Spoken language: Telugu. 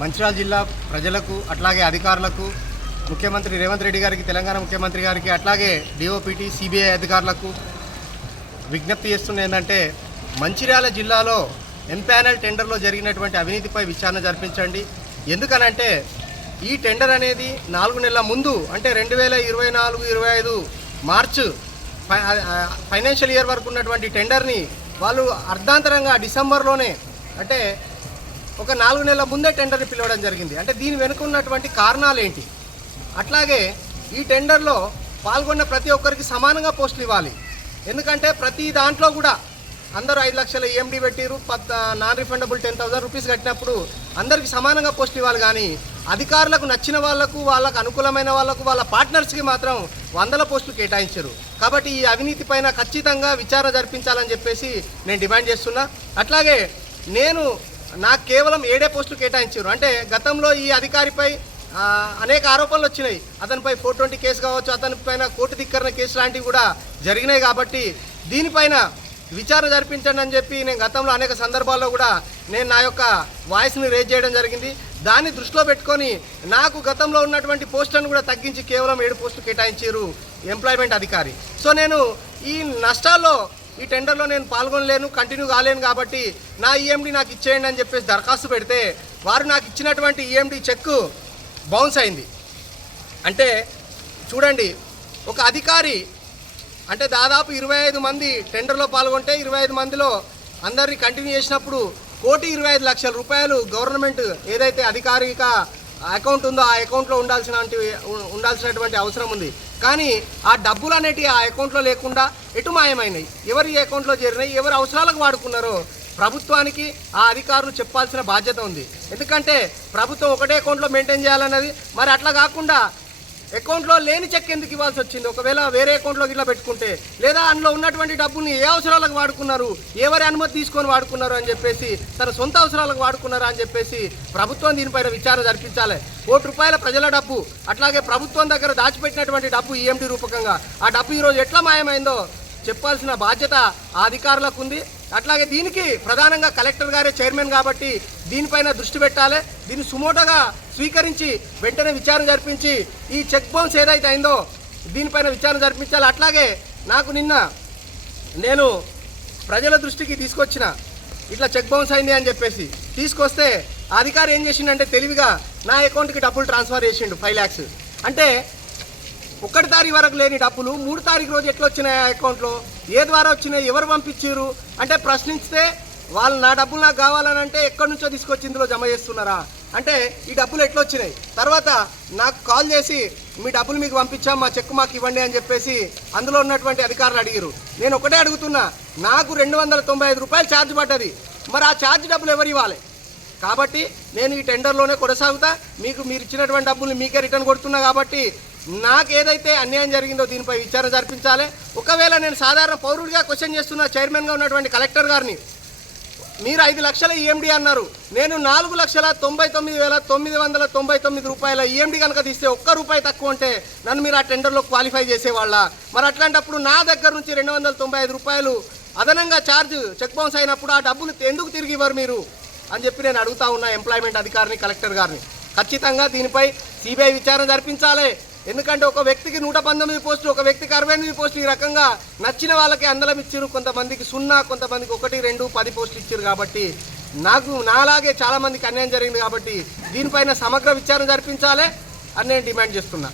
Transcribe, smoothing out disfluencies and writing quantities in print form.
మంచిర్యాల జిల్లా ప్రజలకు అట్లాగే అధికారులకు ముఖ్యమంత్రి రేవంత్ రెడ్డి గారికి, తెలంగాణ ముఖ్యమంత్రి గారికి, అట్లాగే డిఓపిటి సిబిఐ అధికారులకు విజ్ఞప్తి చేస్తున్న ఏంటంటే మంచిర్యాల జిల్లాలో ఎంపానల్ టెండర్లో జరిగినటువంటి అవినీతిపై విచారణ జరిపించండి. ఎందుకనంటే ఈ టెండర్ అనేది 4 నెలల ముందు అంటే 2024-25 మార్చ్ ఫైనాన్షియల్ ఇయర్ వరకు ఉన్నటువంటి టెండర్ని వాళ్ళు అర్ధాంతరంగా డిసెంబర్లోనే అంటే ఒక 4 నెలల ముందే టెండర్ని పిలవడం జరిగింది. అంటే దీని వెనుక ఉన్నటువంటి కారణాలు ఏంటి? అట్లాగే ఈ టెండర్లో పాల్గొన్న ప్రతి ఒక్కరికి సమానంగా పోస్టులు ఇవ్వాలి. ఎందుకంటే ప్రతి దాంట్లో కూడా అందరూ 5 లక్షల EMD పెట్టిరు, నాన్ రిఫండబుల్ 10,000 రూపీస్ కట్టినప్పుడు అందరికీ సమానంగా పోస్టులు ఇవ్వాలి. కానీ అధికారులకు నచ్చిన వాళ్లకు, వాళ్ళకు అనుకూలమైన వాళ్లకు, వాళ్ళ పార్ట్నర్స్కి మాత్రం 100 పోస్టులు కేటాయించారు. కాబట్టి ఈ అవినీతి పైన ఖచ్చితంగా విచారణ జరిపించాలని చెప్పేసి నేను డిమాండ్ చేస్తున్నా. అట్లాగే నాకు కేవలం 7 పోస్టులు కేటాయించారు. అంటే గతంలో ఈ అధికారిపై అనేక ఆరోపణలు వచ్చినాయి. అతనిపై 420 కేసు కావచ్చు, అతని పైన కోర్టు ధిక్కరణ కేసు లాంటివి కూడా జరిగినాయి. కాబట్టి దీనిపైన విచారణ జరిపించండి అని చెప్పి నేను గతంలో అనేక సందర్భాల్లో కూడా నేను నా యొక్క వాయిస్ని రేజ్ చేయడం జరిగింది. దాన్ని దృష్టిలో పెట్టుకొని నాకు గతంలో ఉన్నటువంటి పోస్టులను కూడా తగ్గించి కేవలం 7 పోస్టులు కేటాయించారు ఎంప్లాయ్మెంట్ అధికారి. సో నేను ఈ నష్టాల్లో ఈ టెండర్లో నేను పాల్గొనలేను, కంటిన్యూ కాలేను. కాబట్టి నా EMD నాకు ఇచ్చేయండి అని చెప్పేసి దరఖాస్తు పెడితే వారు నాకు ఇచ్చినటువంటి EMD చెక్ బౌన్స్ అయింది. అంటే చూడండి, ఒక అధికారి అంటే దాదాపు 25 మంది టెండర్లో పాల్గొంటే 25 మందిలో అందరినీ కంటిన్యూ చేసినప్పుడు 1,25,00,000 రూపాయలు గవర్నమెంట్ ఏదైతే అధికారిక అకౌంట్ ఉందో ఆ అకౌంట్లో ఉండాల్సినటువంటి అవసరం ఉంది. కానీ ఆ డబ్బులు అనేటివి ఆ అకౌంట్లో లేకుండా ఎటు మాయమైనాయి, ఎవరి అకౌంట్లో చేరినాయి, ఎవరి అవసరాలకు వాడుకున్నారో ప్రభుత్వానికి ఆ అధికారులు చెప్పాల్సిన బాధ్యత ఉంది. ఎందుకంటే ప్రభుత్వం ఒకటే అకౌంట్లో మెయింటైన్ చేయాలన్నది. మరి అట్లా కాకుండా అకౌంట్లో లేని చెక్ ఎందుకు ఇవ్వాల్సి వచ్చింది? ఒకవేళ వేరే అకౌంట్లో ఇట్లా పెట్టుకుంటే, లేదా అందులో ఉన్నటువంటి డబ్బుల్ని ఏ అవసరాలకు వాడుకున్నారు, ఎవరి అనుమతి తీసుకొని వాడుకున్నారు అని చెప్పేసి, తన సొంత అవసరాలకు వాడుకున్నారా అని చెప్పేసి ప్రభుత్వం దీనిపైన విచారణ జరిపించాలి. ₹1 ప్రజల డబ్బు, అట్లాగే ప్రభుత్వం దగ్గర దాచిపెట్టినటువంటి డబ్బు EMD రూపకంగా ఆ డబ్బు ఈరోజు ఎట్లా మాయమైందో చెప్పాల్సిన బాధ్యత ఆ అధికారులకు ఉంది. అట్లాగే దీనికి ప్రధానంగా కలెక్టర్ గారే చైర్మన్ కాబట్టి దీనిపైన దృష్టి పెట్టాలి. దీన్ని సుమోటోగా స్వీకరించి వెంటనే విచారణ జరిపించి ఈ చెక్ బౌన్స్ ఏదైతే అయిందో దీనిపైన విచారణ జరిపించాలి. అట్లాగే నాకు నేను ప్రజల దృష్టికి తీసుకొచ్చిన ఇట్లా చెక్ బౌన్స్ అయింది అని చెప్పేసి తీసుకొస్తే అధికారి ఏం చేసిండంటే తెలివిగా నా అకౌంట్కి డబ్బులు ట్రాన్స్ఫర్ చేసిండు 5 lakhs. అంటే 1 తారీఖు వరకు లేని డబ్బులు 3 తారీఖు రోజు ఎట్లా వచ్చినాయి ఆ అకౌంట్లో, ఏ ద్వారా వచ్చినాయి, ఎవరు పంపించారు అంటే ప్రశ్నిస్తే వాళ్ళు నా డబ్బులు నాకు కావాలని అంటే ఎక్కడి నుంచో తీసుకొచ్చి ఇందులో జమ చేస్తున్నారా అంటే ఈ డబ్బులు ఎట్లా వచ్చినాయి. తర్వాత నాకు కాల్ చేసి మీ డబ్బులు మీకు పంపించాం, మా చెక్ మాకు ఇవ్వండి అని చెప్పేసి అందులో ఉన్నటువంటి అధికారులు అడిగారు. నేను ఒకటే అడుగుతున్నా, నాకు ₹295 ఛార్జ్ పడ్డది, మరి ఆ ఛార్జ్ డబ్బులు ఎవరు ఇవ్వాలి? కాబట్టి నేను ఈ టెండర్లోనే కొనసాగుతా. మీరు ఇచ్చినటువంటి డబ్బులు మీకే రిటర్న్ కొడుతున్నా. కాబట్టి నాకు ఏదైతే అన్యాయం జరిగిందో దీనిపై విచారణ జరిపించాలి. ఒకవేళ నేను సాధారణ పౌరుడిగా క్వశ్చన్ చేస్తున్న చైర్మన్గా ఉన్నటువంటి కలెక్టర్ గారిని, మీరు 5 లక్షల EMD అన్నారు, నేను 4,99,999 రూపాయల EMD కనుక తీస్తే ₹1 తక్కువ అంటే నన్ను మీరు ఆ టెండర్లో క్వాలిఫై చేసేవాళ్ళ? మరి అట్లాంటప్పుడు నా దగ్గర నుంచి ₹295 అదనంగా ఛార్జ్ చెక్ బౌన్స్ అయినప్పుడు ఆ డబ్బులు ఎందుకు తిరిగి ఇవ్వరు మీరు అని చెప్పి నేను అడుగుతా ఉన్నా ఎంప్లాయ్మెంట్ అధికారిని, కలెక్టర్ గారిని. ఖచ్చితంగా దీనిపై CBI విచారణ జరిపించాలి. ఎందుకంటే ఒక వ్యక్తికి 119 పోస్టులు, ఒక వ్యక్తికి 68 పోస్టులు, ఈ రకంగా నచ్చిన వాళ్ళకి అందలం ఇచ్చారు. కొంతమందికి 0, కొంతమందికి 1, 2, 10 పోస్టులు ఇచ్చారు. కాబట్టి నాలాగే చాలా మందికి అన్యాయం జరిగింది. కాబట్టి దీనిపైన సమగ్ర విచారణ జరిపించాలి అని నేను డిమాండ్ చేస్తున్నా.